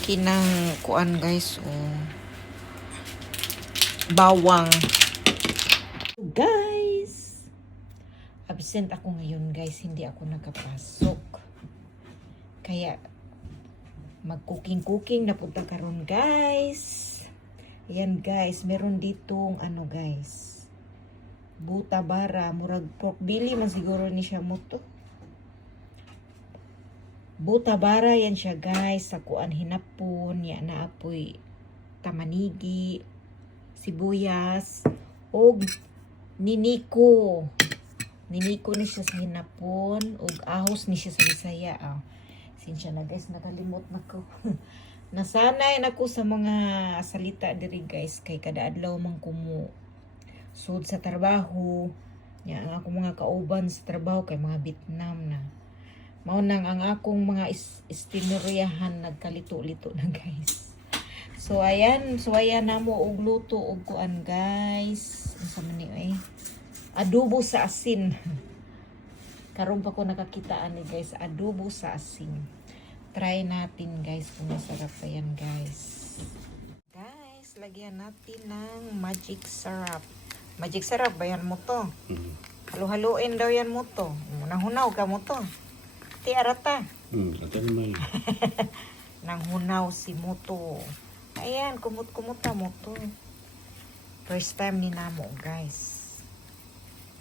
kinang kuan guys, bawang. Guys, absent ako ngayon guys, hindi ako nakapasok. Kaya mag-cooking na punta karon guys. Ayan guys, meron ditong guys, butabara, murag pork belly man siguro ni siya mo to. Butabara yan siya guys, sa kuan hinapon, ya na apoy tamanigi, sibuyas, og niniko. Niniko ni siya sa hinapon, og ahos ni siya sa Bisaya. Sinsya na guys, nakalimot na ko. Nasanay na ko sa mga salita diri guys, kay kada adlaw man kumo sud sa trabaho. Ya ang akong mga kauban sa trabaho kay mga Vietnam na. Mao nang ang akong mga istinuryahan nagkalito-lito na guys. So ayan na mo og luto og kuan guys. Unsa man ni adobo sa asin. Karon pa ko nakakita ani guys, adobo sa asin. Try natin guys kung masarap pa yan guys. Guys, lagyan natin ng magic syrup. Magic syrup ba yan mo to? Halo-haloin daw yan mo to. Nanghunaw ka mo to. Ti arata. Ata naman. Nanghunaw si mo to. Ayan, kumut-kumuta mo to. First time ni namo guys.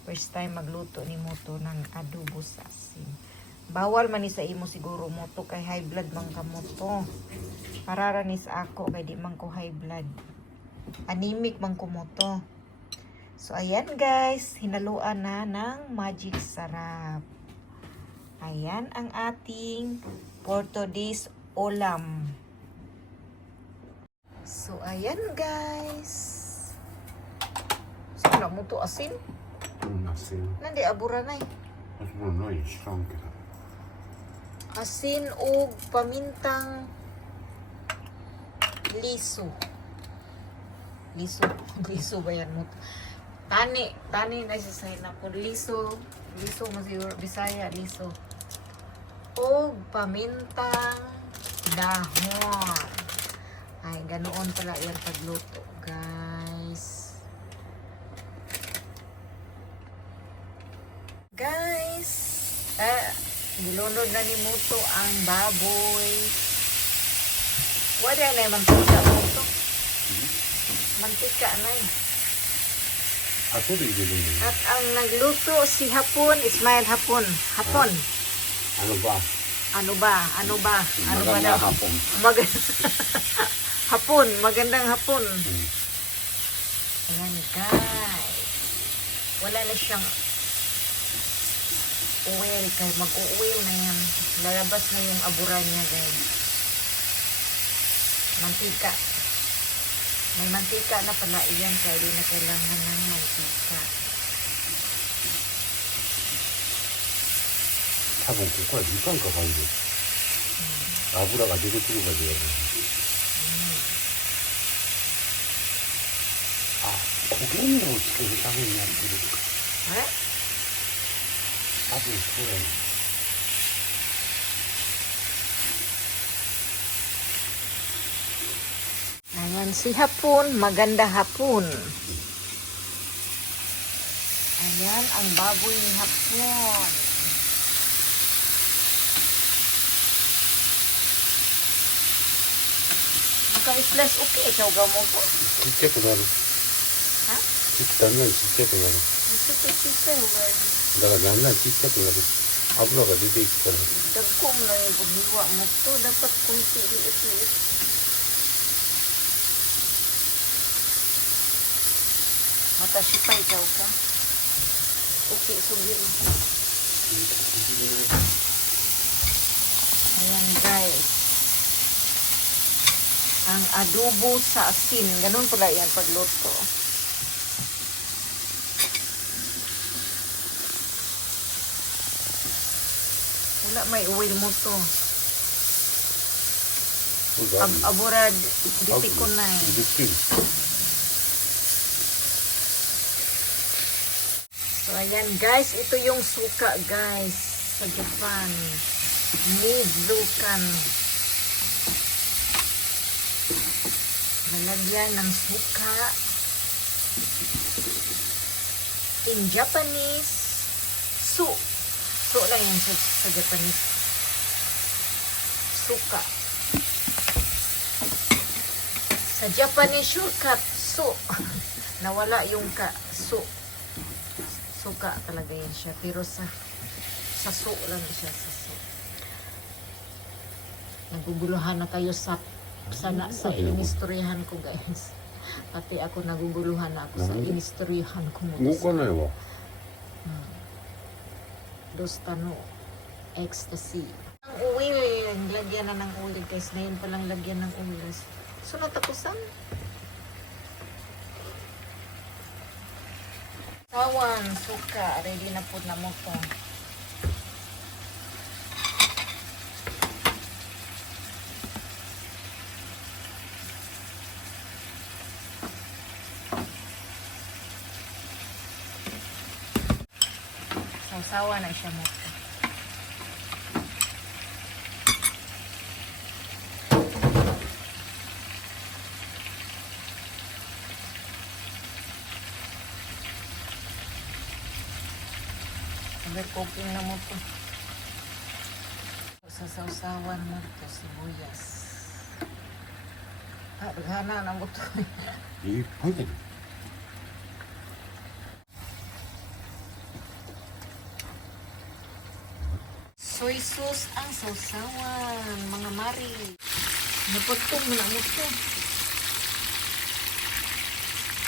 First time magluto ni mo to ng adobo sa asin. Bawal man ni sa imo siguro mo to, kay high blood man ka mo to. Para ni sa ako kay di man ko high blood. Anemic man ko mo to. So ayan guys, hinaluan na ng magic syrup. Ayan ang ating for today's ulam. So ayan guys. Sana mo to asin? Asin. Nandi abura na Ano yung strong ka? Asin o pamintang liso. Liso ba yan mo? Tani na siya sa hinapon. Liso mo siguro, Bisaya, liso. O pamintang dahon. Ay, ganoon pala yan pagluto, guys. Gilunod na ni Muto ang baboy. Wala na yung mantika Muto. Mantika na Ako rin gilunod. At ang nagluto si Hapon, Ismail Hapon. Hapon. Ano ba? Ano ba Maganda daw? hapon. Hapon, magandang hapon. Ayan guys. Wala na siyang oil, kaya mag-oil na yan. Lalabas na yung abura niya guys. Mantika. May mantika na pala iyan, kaya di na kailangan ng mantika. 多分ここは時間かかるよ。油が出てくるまでやる。焦げ目をつけるためにやってるとか。多分そうやね。Ayan si Hapon, maganda hapon. Ayan ang baboy ni Hapon. Maka-slice okay, chowga mo po. ちっちゃくなる。Ha? だんだんちっちゃくなる。 Chika-chika, well. だからだんだんちっちゃくなる。油が出ていくから。 Dagko mo na yung paghiwa mo to. Dapat kunti liit-liit. Matasipay daw ka. Okay, sugir. Ayan guys. Ang adobo sa asin. Ganun pala yan pagluto. Wala, may oil mo to. Abura, diti ko na eh. So, ayan guys. Ito yung suka guys. Sa Japan. Midlukan. Lalagyan ng suka. In Japanese, su. Su lang yan sa Japanese. Suka. Sa Japanese shortcut, su. Nawala yung ka, su. Suka talaga yan siya. Pero sa su lang siya, sa su. Naguguluhan na kayo sa inistoryahan ko, guys. Pati ako naguguluhan na ako sa inistoryahan ko mo. 動かないわ。 Dostano ecstasy. Ang oil, lagyan na ng oil, guys. Ngayon palang lagyan ng oil. So, natapusan. Sawan, suka. Ready na po na mo to. Sausawa na siya mo to. Overcooking na mo to. Sa sausawan mo to, sibuyas. Paghana na mo to. いっぱいだね。 Soy sauce ang sausawan, mga mari. Napagtong mo na mo to.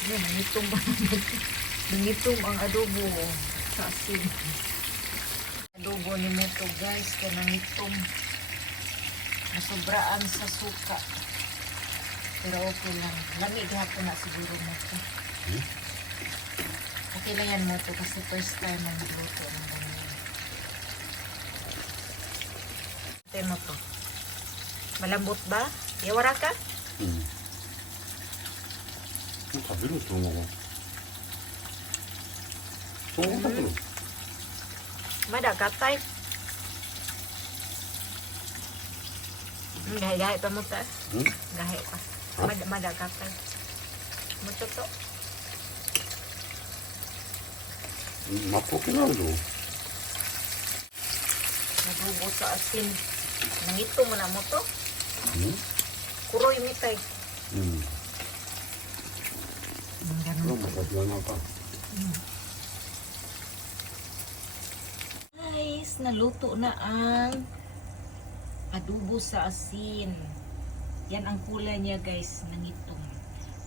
Yan, nangitom ba naman? Nangitom ang adobo sa asin. Adobo ni mo to, guys, kaya nangitom. Nasobraan sa suka. Pero okay lang. Lamig hapon na siguro mo to. Okay lang yan mo to kasi first time ang luto ng ganyan. Ito mo to. Malambot ba? Yawara ka? うん。もう食べると思う。そう思ったけど。 Mada katay. Gahe-gahe pa mo ta. うん。 Gahe pa. Mada katay. Muto to. まっぽけなるぞ。 Nadubo sa asin. Nangito mo na mo to. うん。 Kuroy mitay. うん。 Ganun. これも先はなんか。 Guys, naluto na ang adobo sa asin. Yan ang kulay niya, guys, nangitong.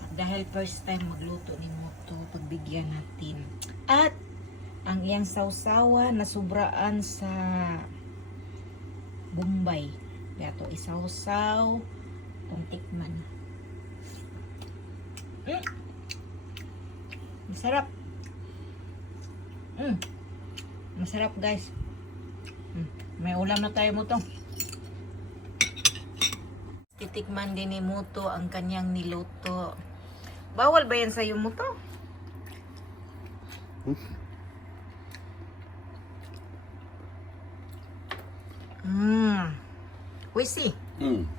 At dahil first time magluto ni Moto, pagbigyan natin. At ang iyang sausawa na sobraan sa Bombay. Dato isawsaw kung tikman. Masarap. Masarap, guys. May ulam na tayo mo to. Titikman din ni Muto ang kanyang niluto. Bawal ba yan sa'yo, Muto? Wisi. うん。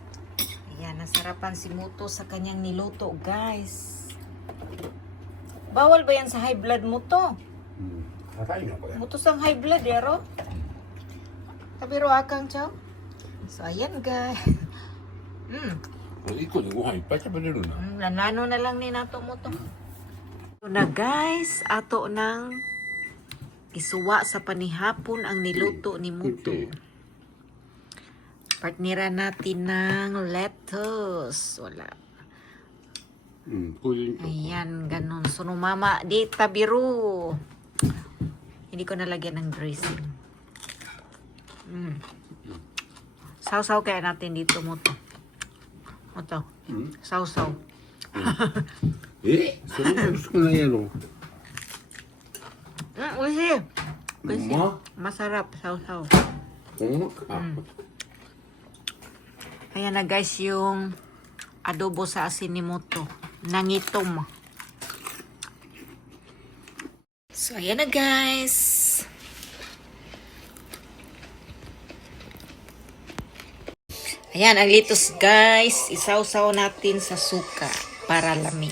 Ayan, nasarapan si Muto sa kanyang niluto, guys. Bawal ba yan sa high blood mo to? うん。硬いなこれ。 Muto sang high blood, yaro? Kabiro akang chow. So, ayan, guys. 一個でご飯いっぱい食べれるな。 Nanano na lang ni nato mo to. So na, guys, ato nang isuwa sa panihapon ang niluto ni Muto. Partnera natin ng lettuce. Wala. うん。こういう。 Ayan, ganun. So, mama, di tabiru. Hindi ko nalagyan ng dressing. Sausaw kaya natin dito mo to. Ito. うん。 Sausaw. え、それが薄くないやろ。 Usi. ほんま？ Masarap. Sausaw. ほんまか。 Ayan na, guys, yung adobo sa asin ni Muto. Nangitom. So, ayan na, guys. Ayan, ang litos, guys. Isawsaw natin sa suka. para lami.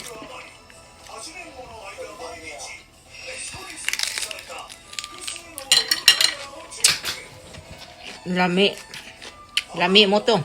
Lami. Lami mo to.